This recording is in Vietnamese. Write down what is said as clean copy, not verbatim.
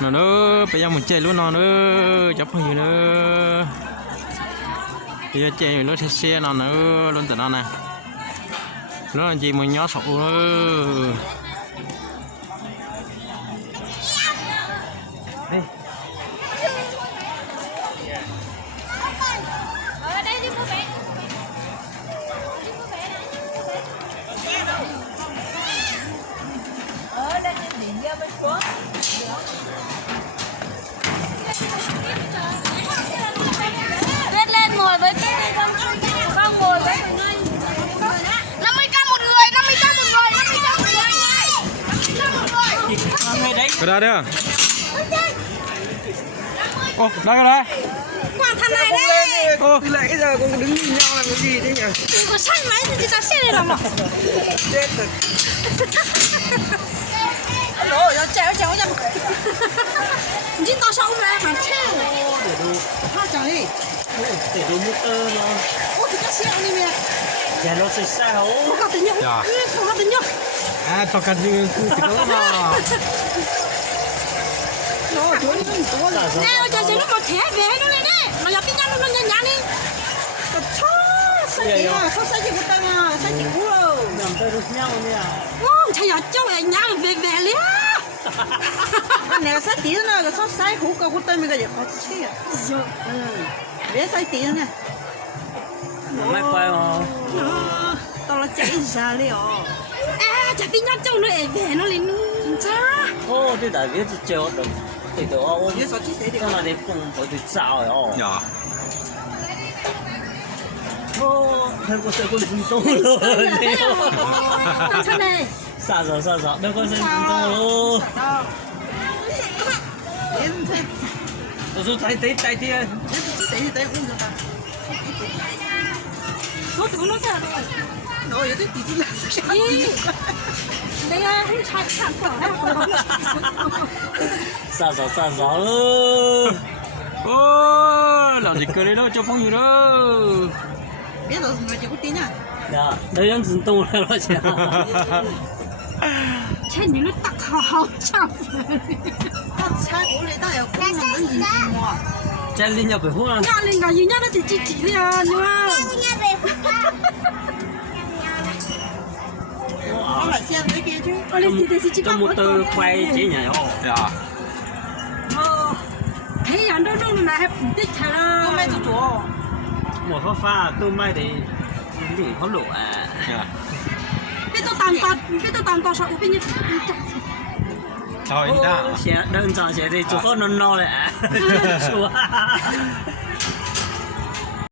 nó nữa bây giờ mình chơi luôn nó nữa chấp hình nữa bây giờ chơi nó xe nó nữa luôn từ nó nè nó là gì mình nhó sổ nữa lên ngồi với con ngồi với mọi người 50k một người 50k một người 50k một người 50k một người cái đó đấy ô đây cái đấy quảng thằng này đấy ô Nãy giờ con đứng nhìn nhau làm cái gì thế nhỉ? có xanh máy thì ta xe này làm à Chết rồi. rồi nó chéo chéo cho nhìn tao sao ra mà chéo Ha chẳng đi. để đồ motor nó ô thì ta xe đi mẹ nhà nó sẽ sao không có tình nhung không có tình nhung à tao cần như cái đó mà Nó trốn đi không có là. nè giờ nó một thẻ về nó lên đấy mà giờ tin nhắn nó nhanh nhanh đi Sao chị à? Sao sai chị của ta à? Sai chị của đâu? nằm tay đốt nhau nha ô thầy giờ cháu lại nhang về về liền Anh này sai tí nữa, sao sai của ta mình cái gì khó chết. Bé sai tí nữa nè. máy quay mà Tao là chạy ra đi à? à chả tin nhắn cháu nó lại về nó lên cha ô thì tại vì chơi được thì tôi ô Bé sao chị thế đi? con là để cùng với tôi sao rồi dạ ô thấy có sẽ có dính tô rồi thằng này sao đâu có dính tô luôn tôi thấy tay đi Đấy cũng được ta. nó tụi nó ra rồi Nó vậy tí là sao? đi đây là không chạy sản phẩm sao luôn ô làm gì cơ đấy đó cho phong gì đó Bé rồi mà chị có tí nhá. dạ đây đang dính tô rồi chị trên những nó tắc hào chẳng Tao sai của này tao ở cũng không có gì gì mà. chạy lên nhập về hút ăn nhà lên cái gì nhá nó chỉ liền nhưng mà Tao lại xem cái kia chứ. ở đây thì chỉ trong motor quay chế nhảy ô dạ thấy anh đó nó là tích thà là Hôm nay tụi chúa. một pha tôi may thì có lỗ à dạ biết tôi tàn to sao bên như thôi đã sẽ đơn giản sẽ thì chú con nó lại à